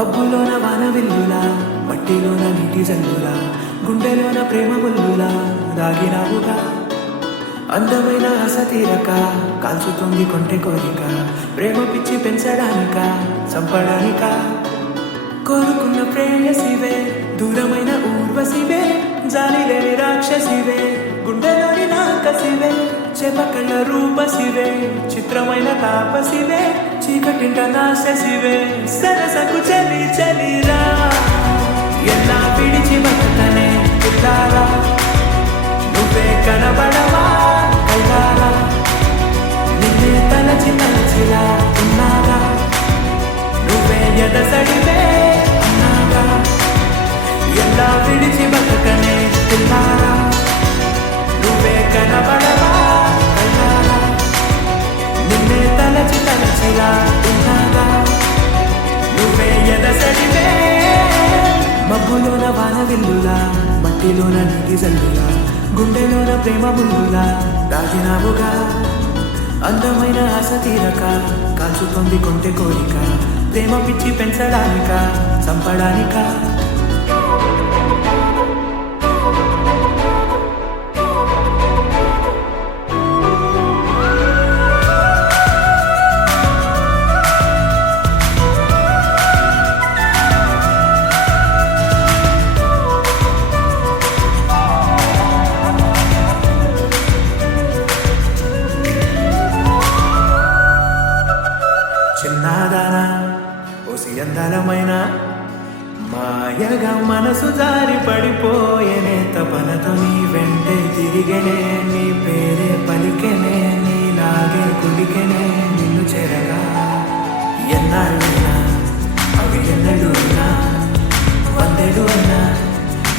మబ్బులోన వాన విల్లులా, మట్టిలోన నీటి జల్లులా, గుండెలోన ప్రేమ ముల్లులా దాగినావుగా. అందమైన ఆశ తీరక కాల్చుతుంది కొంటె కోరిక, ప్రేమ పిచ్చి పెంచడానిక చంపడానిక. కోరుకున్న ప్రేయసివే, దూరమైన ఊర్వశివే, జాలి లేని రాక్షసివే, గుండెలోని నాకసివే, చేపకళ్ళ రూపసివే, చిత్రమైన తాపసివే, చీకటింట నాశసివే, సరసకు చలి చలిరా. ఎలా విడిచి బతకనే పిల్లారా, నువ్వే కనబడవా కళ్ళారా, నిన్నే తలచి తలచిలా ఉన్నాగా, నువ్వే ఎదసడివే అన్నాగా. ఎలా విడిచి బతకనే పిల్లారా, నువ్వే కనబడవా కళ్ళారా, నిన్నే తలచి తలచిలా ఉన్నాగా, నువ్వే ఎదసడివే. మబ్బులోన వాన విల్లులా, మట్టిలోన నీటి జల్లులా, గుండెలోన ప్రేమ ముల్లులా దాగినావుగా. అందమైన ఆశ తీరక కాల్చుతోంది కొంటె కోరిక, ప్రేమ పిచ్చి పెంచడానిక చంపడానిక. చిన్నదానా ఓసి అందలమైన మాయగా మనసు జారి పడిపోయేనే, తపనతో నీ వెంటే తిరిగేనే, నీ పేరే పలికెనే, నీలాగే కులికెనే నిన్ను చేరగా. ఎన్నాళ్ళైనా అవి ఎన్నెళ్ళున్నా, వందెడు అన్నా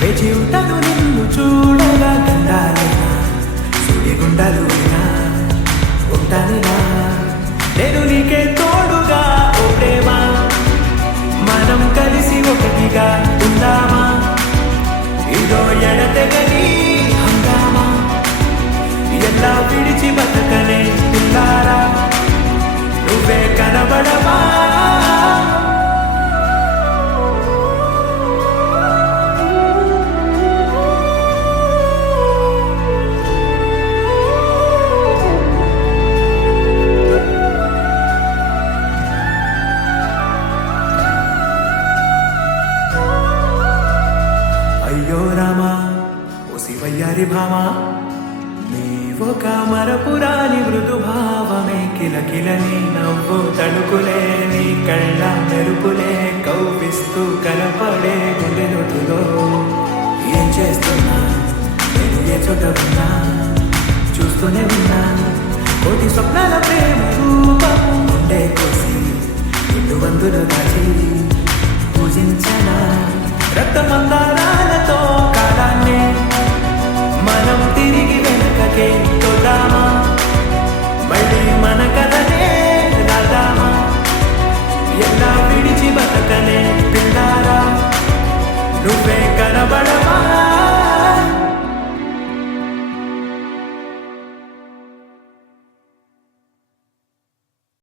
వేచి ఉంటాను నిన్ను చూడగా. గండాలైనా సుడిగుండాలు అయినా ఉంటానిలా, నేను నీకే తోడుగా ఓ ప్రేమ, మనం కలిసి ఒకటిగా ఉందామా. ఇదో ఎడతెగని హంగామా, ఎలా విడిచి బతకనే పిల్లారా, నువ్వే కనబడవా. అయ్యో రామా ఓ శివయ్యారి భామా, నీవొక మరపురాని మృదు భావమే, కిలకిలని నవ్వు తడుకులే, నీ కళ్ళ మెరుపులే కవ్విస్తూ కనపడే గుండెలోతులో. ఏం చేస్తున్నా నేను ఏ చోట ఉన్నా, చూస్తూనే ఉన్నా కోటి స్వప్నాల ప్రేమ రూపం, ఉండే కోసి ఇల్లు వందులో దాచి పూజించనా. రక్తమందా